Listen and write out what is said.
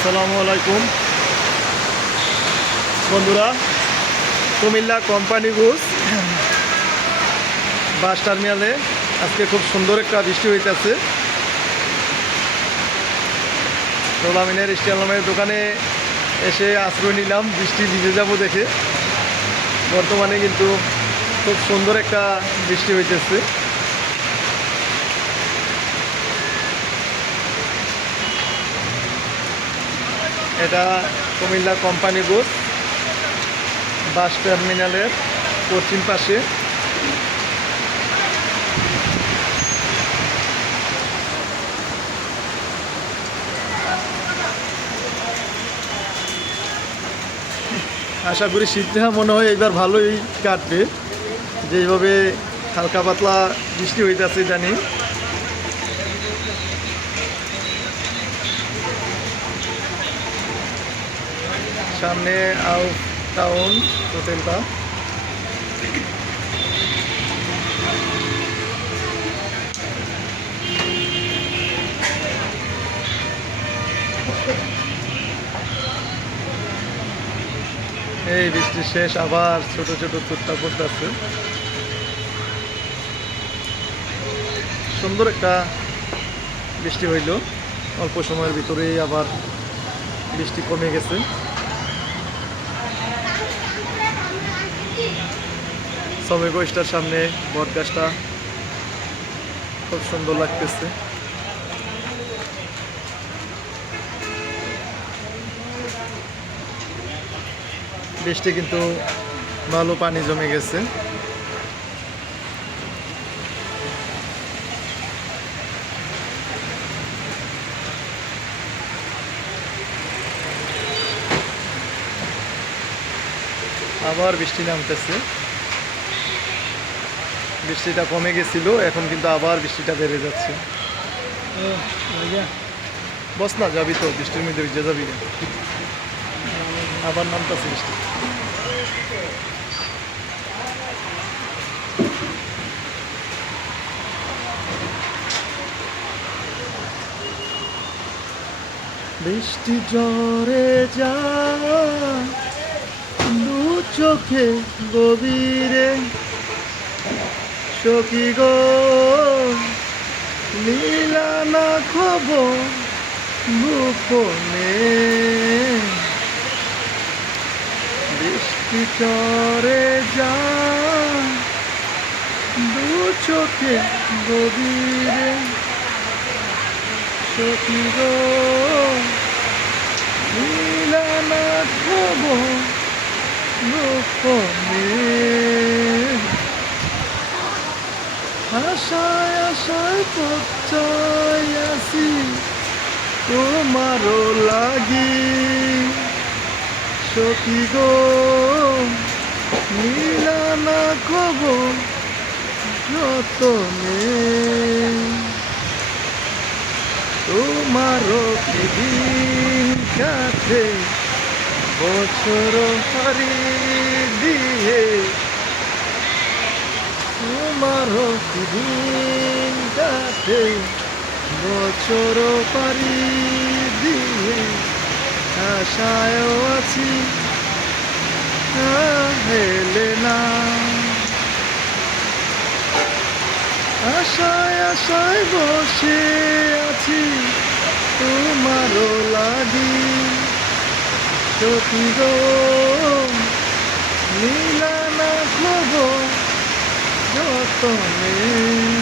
আসসালামু আলাইকুম। বন্ধুরা, কুমিল্লা কোম্পানি বুস টার্মিনালে আজকে খুব সুন্দর একটা বৃষ্টি হইতেছে। রোলামিনের স্টিয়ালামের দোকানে এসে আশ্রয় নিলাম, বৃষ্টি ভিজে যাব দেখে। বর্তমানে কিন্তু খুব সুন্দর একটা বৃষ্টি হইতেছে। এটা কুমিল্লা কোম্পানি বুথ, বাস টার্মিনালের পশ্চিম পাশে। আশা করি শীতটা মনে হয় এবার ভালোই কাটবে। যেভাবে হালকা পাতলা বৃষ্টি হইতেছে জানি। সামনে আউট টাউন হোটেলটা। এই বৃষ্টি শেষ, আবার ছোট ছোট তুট্টা পড়তেছে। সুন্দর একটা বৃষ্টি হইল। অল্প সময়ের ভিতরেই আবার বৃষ্টি কমে গেছে। শ্রমিক গোষ্ঠটার সামনে বট গাছটা খুব সুন্দর লাগতেছে। বৃষ্টি কিন্তু ভালো পানি জমে গেছে। আবার বৃষ্টি নামতেছে। বৃষ্টিটা কমে গেছিল, এখন কিন্তু আবার বৃষ্টিটা বেড়ে যাচ্ছে। বস না যাবি তো, বৃষ্টির মধ্যে ভিজে যাবি না আবার নামতেছে বৃষ্টি। বৃষ্টি জরে যা দু চোখে গভীরে সখী গো? নীলানা খবর গোপনে। বৃষ্টি চরে যা দু চোখে গভীরে। সখী গো? নীলানা খবর গোপনে। আশায় আশায় পচাই আসি তোমারও লাগি সখী গো, নীলানা খবর যতনে তোমারও দিন কাটে বছর হারি দিয়ে তোমারও কি দিন কাটে বছর পারি দিয়ে আশায় আছি। হেলে না। আশায় আশায় বসে আছি, তোমারও লাগি। সখী গো নীলানা খবর যতনে